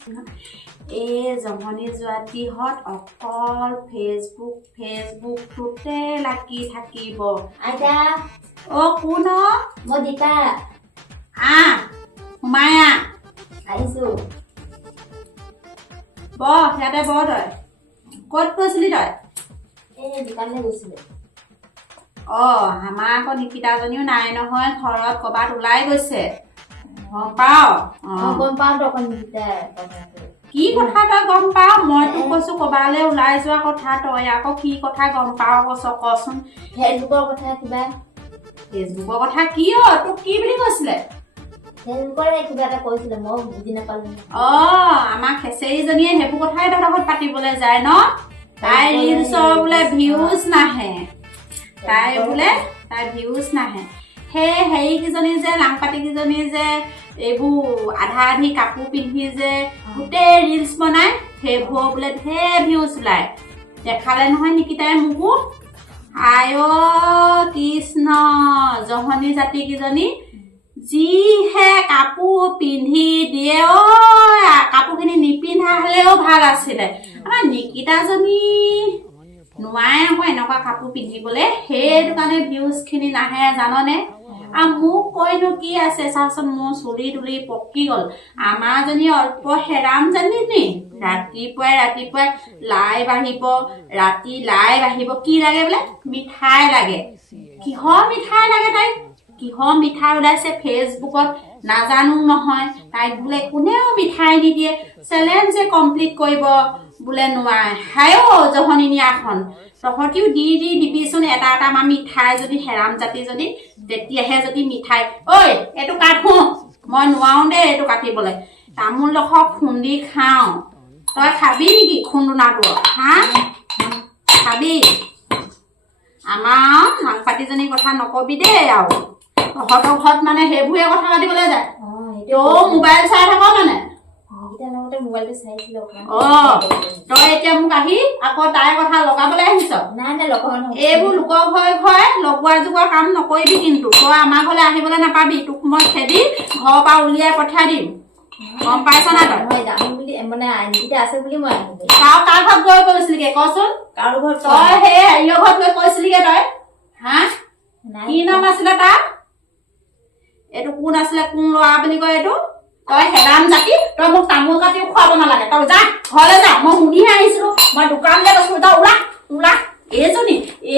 এই জমনি যোৱাটিহঁত অকল ফেচবুকটোতে লাগি থাকিব। আইতা কোন মই দীপা সোমাই আহিছো। ইয়াতে তই ক'ত গৈছিলি তই? দোকানলৈ গৈছিলো। আমাৰ আকৌ নিকিতাজনীও নাই নহয়, ঘৰত ক'ৰবাত ওলাই গৈছে। গম পাও? গম পাও তো অকণ নিকিতা কি কথা তই গম পাও? মই তোক কৈছো ক'বালৈ ওলাই যোৱা কথা, তই আকৌ কি কথা গম পাও কচোন। ফেচবুকৰ কথা কিবা। ফেচবুকৰ কথা কি তোক কি বুলি কৈছিলে? ফেচবুকৰে কিবা এটা কৈছিলে, মই বুজি নাপালো। আমাৰ খেচেৰীজনীয়ে সেইবোৰ কথাই তহঁতৰ ঘৰত পাতিবলৈ যায় ন? তাই ৰিলছৰ বোলে ভিউজ নাহে। তাই ভিউজ নাহে। সেই হেৰিকেইজনী যে লাংপাতি কেইজনী যে এইবোৰ আধা আধি কাপোৰ পিন্ধি যে গোটেই ৰিলছ বনাই, সেইবোৰ বোলে ঢেৰ ভিউজ ওলাই। দেখালে নহয় নিকিতাই মোকো। কৃষ্ণ, জহনী জাতি কেইজনী যিহে কাপোৰ পিন্ধি দিয়ে। কাপোৰখিনি নিপিন্ধা হলেও ভাল আছিলে। আমাৰ নিকিতাজনী নোৱাৰে আকৌ এনেকুৱা কাপোৰ পিন্ধিবলৈ, সেইটো কাৰণে ভিউজ খিনি নাহে জাননে। আৰু মোক কৈনো কি আছে, চাচোন মোৰ চুলি তুলি পকি গল। আমাৰ জনী অল্প হেৰাম জানিনি, ৰাতিপুৱাই লাইভ আহিব, ৰাতি লাইভ আহিব। কি লাগে বোলে? মিঠাই লাগে। কিহৰ মিঠাই লাগে তাইক? কিহৰ মিঠাই ওলাইছে ফেচবুকত নাজানো নহয়। তাইক বোলে কোনেও মিঠাই নিদিয়ে, চেলেঞ্জে কমপ্লিট কৰিব বোলে নোৱাৰে। জহনীনিয়াখন তহঁতিও দিবিচোন এটা আমাৰ মিঠাই, যদি হেৰাম জাতি যদি তেতিয়াহে যদি মিঠাই। এইটো কাটো, মই নোৱাৰো দেই এইটো কাটিবলৈ। তামোল ডোখৰ খুন্দি খাও, তই খাবি নেকি খুন্দুনাটো? খাবি? আমাৰ মাংপাতিজনীৰ কথা নকবি দেই। আৰু তহঁতৰ ঘৰত মানে সেইবোৰে কথা পাতিবলৈ যায়। মোবাইল চাই থাক মানে। তই এতিয়া মোক আহি আকৌ তাইৰ কথা লগাবলৈ আহিছ? এইবোৰ লোকৰ ঘৰে লগোৱা জোগোৱা কাম নকৰিবি কিন্তু। তই আমাৰ ঘৰলৈ আহিবলৈ নাপাবি, তোক মই খেদি ঘৰৰ পৰা উলিয়াই পঠিয়াই দিম। গম পাইছ না? তই কাৰ ঘৰত গৈ কৈছিলিগে কচোন? তই সেই হেৰিয়ৰ ঘৰত গৈ কৈছিলিগে তই? কি নাম আছিলে তাৰ? এইটো কোন আছিলে, কোন ল'ৰা বুলি কয় এইটো? তই হেৰাম জাতি, তই মোক তামোল কাটিও খুৱাব নালাগে। তই যা ঘৰলৈ যা, মই শুনিহে আহিছিলো। মই দোকানলৈ গৈছিলো, তই ওলা।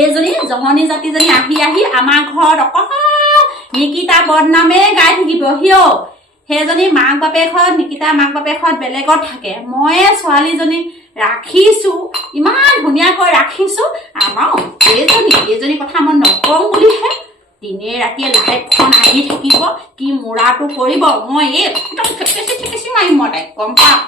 এইজনী জহনী জাতিজনী আহি আমাৰ ঘৰত অকল নিকিতা বদনামে গাই থাকিব। সেইজনী মাক বাপেকহঁত, নিকিতা মাক বাপেকহঁত বেলেগত থাকে। ময়ে ছোৱালীজনী ৰাখিছো, ইমান ধুনীয়াকৈ ৰাখিছো। আমাৰ এইজনী কথা মই নকওঁ বুলিহে দিনে ৰাতিয়ে লাইভখন আহি থাকিব, কি মূৰাটো কৰিব। মই একদম ঠেকেচি মাৰিম মই তাইক, গম পাওঁ।